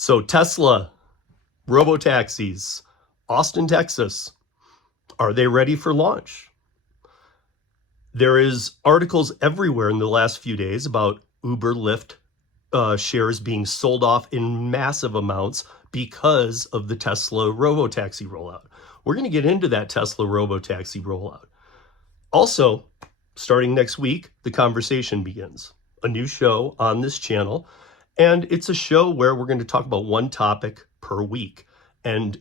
So Tesla, robo-taxis, Austin, Texas, are they ready for launch? There is articles everywhere in the last few days about Uber, Lyft shares being sold off in massive amounts because of the Tesla robo-taxi rollout. We're going to get into that Tesla robo-taxi rollout. Also, starting next week, The Conversation begins, a new show on this channel. And it's a show where we're going to talk about one topic per week. And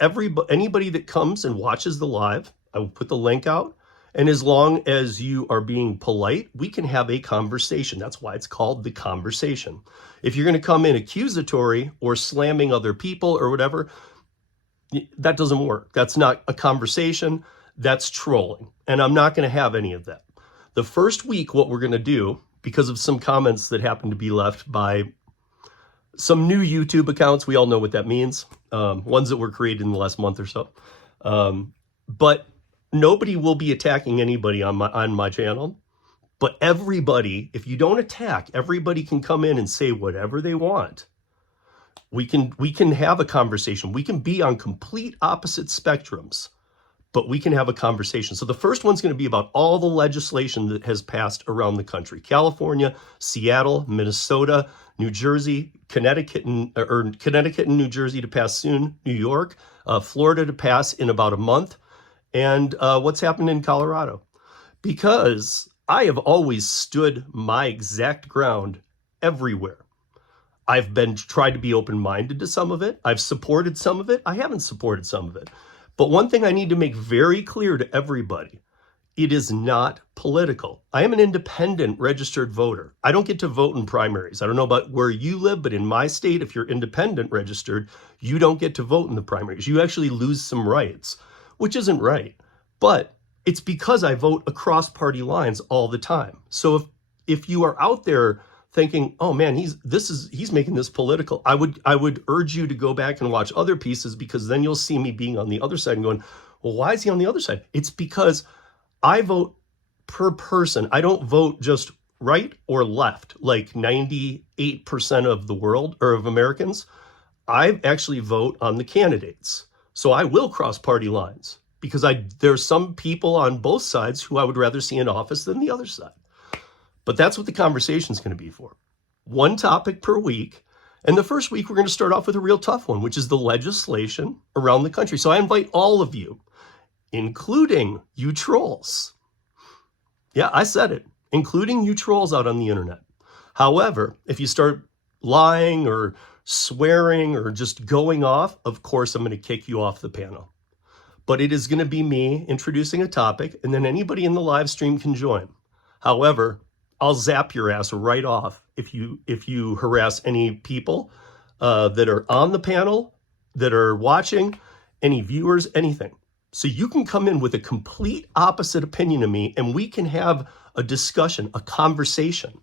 anybody that comes and watches the live, I will put the link out. And as long as you are being polite, we can have a conversation. That's why it's called The Conversation. If you're going to come in accusatory or slamming other people or whatever, that doesn't work. That's not a conversation. That's trolling. And I'm not going to have any of that. The first week, what we're going to do, because of some comments that happen to be left by some new YouTube accounts, we all know what that means, ones that were created in the last month or so. But nobody will be attacking anybody on my channel. But everybody, if you don't attack, everybody can come in and say whatever they want. We can have a conversation. We can be on complete opposite spectrums, but we can have a conversation. So the first one's going to be about all the legislation that has passed around the country. California, Seattle, Minnesota, New Jersey, Connecticut and New Jersey to pass soon, New York, Florida to pass in about a month, and what's happened in Colorado. Because I have always stood my exact ground everywhere. I've tried to be open-minded to some of it. I've supported some of it. I haven't supported some of it. But one thing I need to make very clear to everybody, it is not political. I am an independent registered voter. I don't get to vote in primaries. I don't know about where you live, but in my state, if you're independent registered, you don't get to vote in the primaries. You actually lose some rights, which isn't right. But it's because I vote across party lines all the time. So if you are out there thinking, oh man, he's making this political, I would urge you to go back and watch other pieces, because then you'll see me being on the other side and going, well, why is he on the other side? It's because I vote per person. I don't vote just right or left like 98% of the world or of Americans. I actually vote on the candidates. So I will cross party lines because there's some people on both sides who I would rather see in office than the other side. But that's what the conversation is going to be for. One topic per week. And the first week, we're going to start off with a real tough one, which is the legislation around the country. So I invite all of you, including you trolls. Yeah, I said it, including you trolls out on the internet. However, if you start lying or swearing or just going off, of course, I'm going to kick you off the panel. But it is going to be me introducing a topic, and then anybody in the live stream can join. However, I'll zap your ass right off if you harass any people that are on the panel, that are watching, any viewers, anything. So you can come in with a complete opposite opinion of me, and we can have a discussion, a conversation,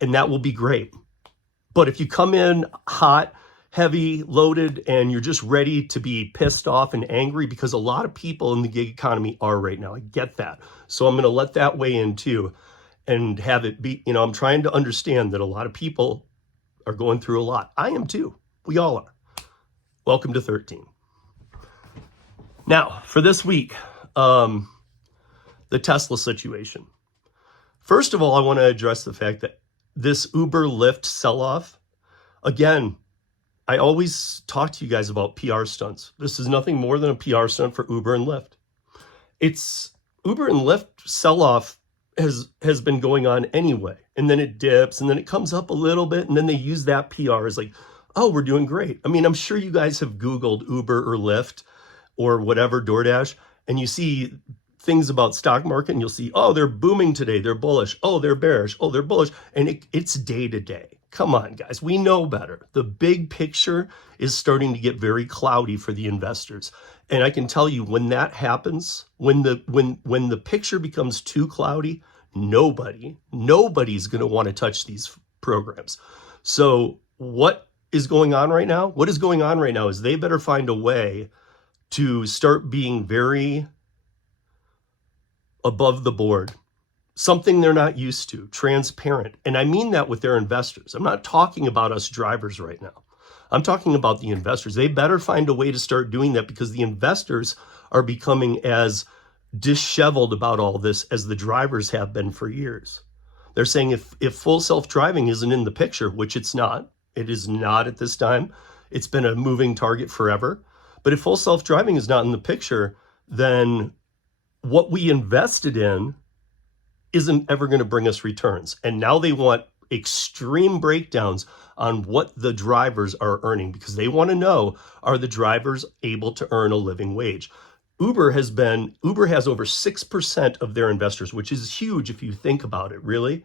and that will be great. But if you come in hot, heavy, loaded, and you're just ready to be pissed off and angry, because a lot of people in the gig economy are right now, I get that. So I'm going to let that weigh in too. And have it be, I'm trying to understand that a lot of people are going through a lot. I am too. We all are. Welcome to 13. Now, for this week, the Tesla situation. First of all, I want to address the fact that this Uber Lyft sell-off, again, I always talk to you guys about PR stunts. This is nothing more than a PR stunt for Uber and Lyft. It's Uber and Lyft sell-off has been going on anyway. And then it dips and then it comes up a little bit. And then they use that PR as like, oh, we're doing great. I mean, I'm sure you guys have Googled Uber or Lyft or whatever, DoorDash, and you see things about stock market and you'll see, oh, they're booming today. They're bullish. Oh, they're bearish. Oh, they're bullish. And it's day to day. Come on, guys. We know better. The big picture is starting to get very cloudy for the investors. And I can tell you, when that happens, when the picture becomes too cloudy, nobody's going to want to touch these programs. So what is going on right now? What is going on right now is they better find a way to start being very above the board, something they're not used to, transparent. And I mean that with their investors. I'm not talking about us drivers right now. I'm talking about the investors. They better find a way to start doing that, because the investors are becoming as disheveled about all this as the drivers have been for years. They're saying if full self-driving isn't in the picture, which it's not, it is not at this time. It's been a moving target forever. But if full self-driving is not in the picture, then what we invested in isn't ever going to bring us returns. And now they want extreme breakdowns on what the drivers are earning, because they want to know, are the drivers able to earn a living wage? Uber has over 6% of their investors, which is huge if you think about it, really,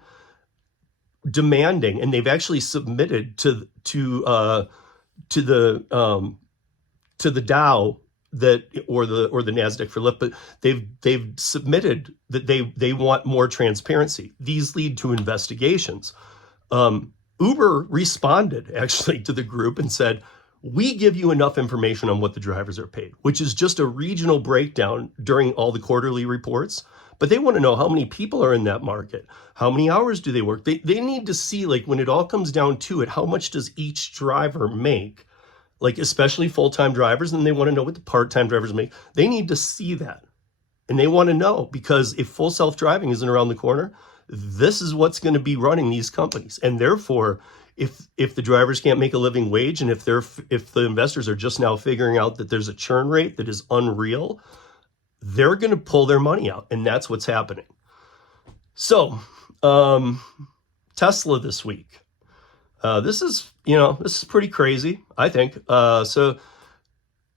demanding, and they've actually submitted to the Dow that or the Nasdaq for Lyft, but they've submitted that they want more transparency. These lead to investigations. Uber responded actually to the group and said, we give you enough information on what the drivers are paid, which is just a regional breakdown during all the quarterly reports. But they want to know how many people are in that market. How many hours do they work? They need to see, like, when it all comes down to it, how much does each driver make? Like, especially full-time drivers, and they want to know what the part-time drivers make. They need to see that. And they want to know, because if full self-driving isn't around the corner, this is what's going to be running these companies. And therefore, if the drivers can't make a living wage, and if the investors are just now figuring out that there's a churn rate that is unreal, they're going to pull their money out, and that's what's happening. So, Tesla this week. This is pretty crazy, I think. So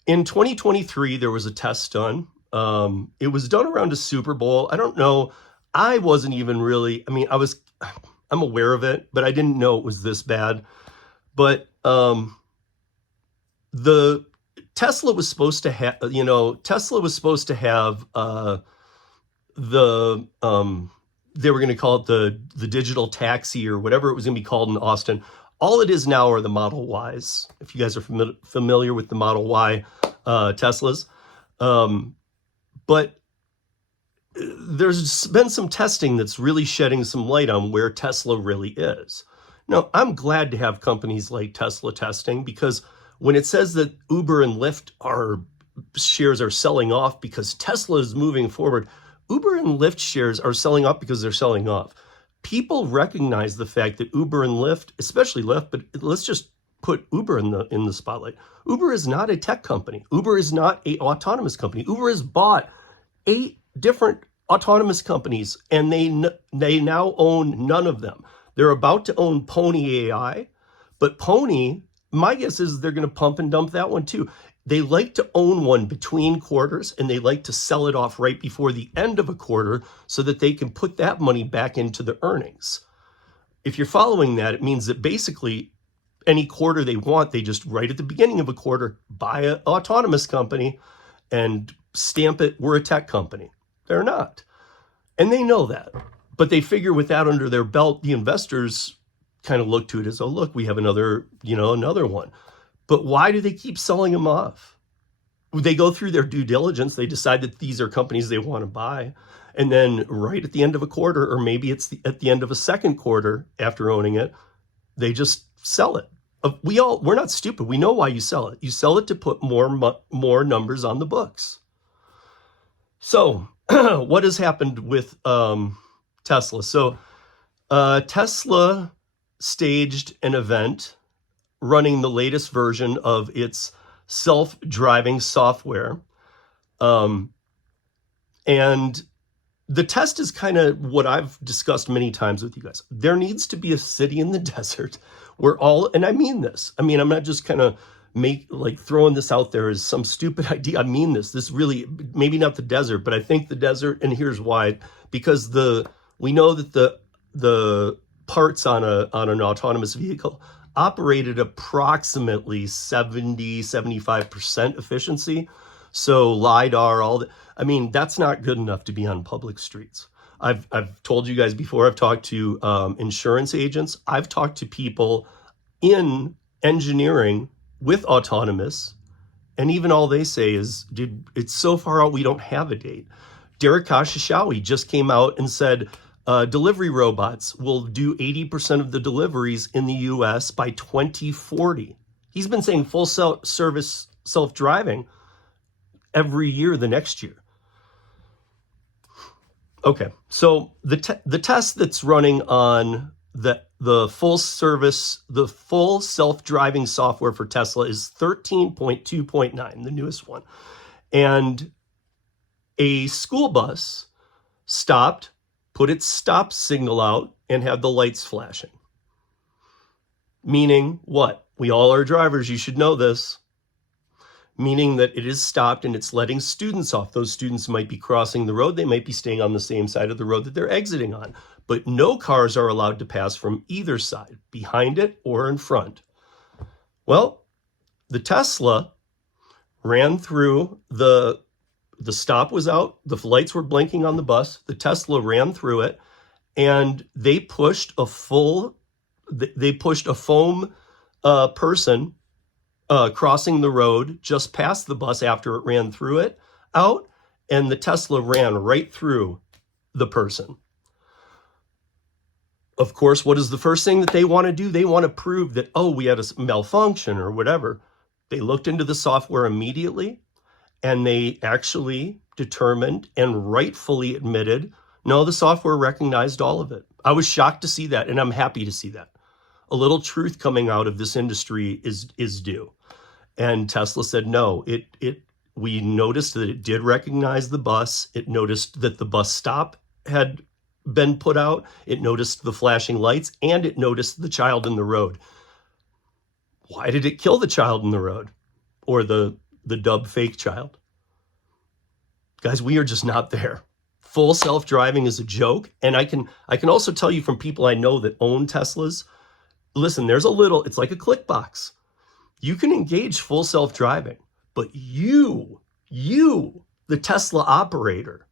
in 2023, there was a test done. It was done around a Super Bowl. I don't know. I wasn't even really, I'm aware of it, but I didn't know it was this bad. But the Tesla was supposed to have, they were going to call it the digital taxi or whatever it was going to be called in Austin. All it is now are the Model Ys, if you guys are familiar with the Model Y Teslas. But there's been some testing that's really shedding some light on where Tesla really is. Now, I'm glad to have companies like Tesla testing, because when it says that Uber and Lyft shares are selling off because Tesla is moving forward, Uber and Lyft shares are selling off because they're selling off. People recognize the fact that Uber and Lyft, especially Lyft, but let's just put Uber in the spotlight. Uber is not a tech company. Uber is not an autonomous company. Uber has bought 8 different autonomous companies, and they now own none of them. They're about to own Pony AI, but Pony, my guess is they're going to pump and dump that one too. They like to own one between quarters, and they like to sell it off right before the end of a quarter so that they can put that money back into the earnings. If you're following that, it means that basically any quarter they want, they just right at the beginning of a quarter buy an autonomous company and stamp it, we're a tech company. They're not. And they know that. But they figure with that under their belt, the investors kind of look to it as, oh, look, we have another one. But why do they keep selling them off? They go through their due diligence. They decide that these are companies they want to buy. And then right at the end of a quarter, or maybe it's at the end of a second quarter after owning it, they just sell it. We're not stupid. We know why you sell it. You sell it to put more numbers on the books. So what has happened with Tesla? So Tesla staged an event running the latest version of its self-driving software. And the test is kind of what I've discussed many times with you guys. There needs to be a city in the desert where and I mean this. I mean, I'm not just kind of throwing this out there as some stupid idea. I mean this really, maybe not the desert, but I think the desert, and here's why. Because we know that the parts on an autonomous vehicle operate at approximately 70-75% efficiency. So LiDAR, that's not good enough to be on public streets. I've told you guys before, I've talked to insurance agents. I've talked to people in engineering with autonomous, and even all they say is, dude, it's so far out we don't have a date. Derek Khosrowshahi just came out and said delivery robots will do 80% of the deliveries in the US by 2040. He's been saying full service self-driving every year the next year. Okay, so the test that's running on the full self-driving software for Tesla is 13.2.9, the newest one. And a school bus stopped, put its stop signal out, and had the lights flashing. Meaning what? We all are drivers, you should know this. Meaning that it is stopped and it's letting students off. Those students might be crossing the road. They might be staying on the same side of the road that they're exiting on. But no cars are allowed to pass from either side, behind it or in front. Well, the Tesla ran through the stop was out. The lights were blinking on the bus. The Tesla ran through it, and they pushed a foam person crossing the road just past the bus after it ran through it out, and the Tesla ran right through the person. Of course, what is the first thing that they want to do? They want to prove that, oh, we had a malfunction or whatever. They looked into the software immediately, and they actually determined and rightfully admitted, no, the software recognized all of it. I was shocked to see that, and I'm happy to see that. A little truth coming out of this industry is due. And Tesla said, no, we noticed that it did recognize the bus. It noticed that the bus stop had been put out. It noticed the flashing lights, and it noticed the child in the road. Why did it kill the child in the road? Or the dub fake child? Guys, we are just not there. Full self-driving is a joke. And I can also tell you from people I know that own Teslas, listen, it's like a click box. You can engage full self-driving, but you, the Tesla operator,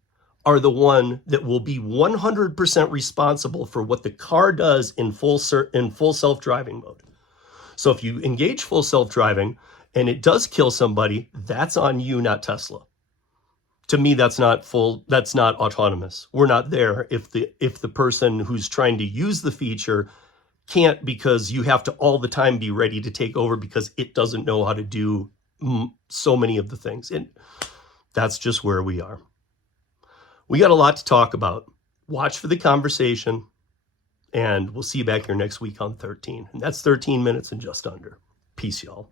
are the one that will be 100% responsible for what the car does in full self-driving mode. So if you engage full self-driving and it does kill somebody, that's on you, not Tesla. To me, that's not autonomous. We're not there if the person who's trying to use the feature can't, because you have to all the time be ready to take over because it doesn't know how to do so many of the things. And that's just where we are. We got a lot to talk about. Watch for the conversation, and we'll see you back here next week on 13. And that's 13 minutes and just under. Peace, y'all.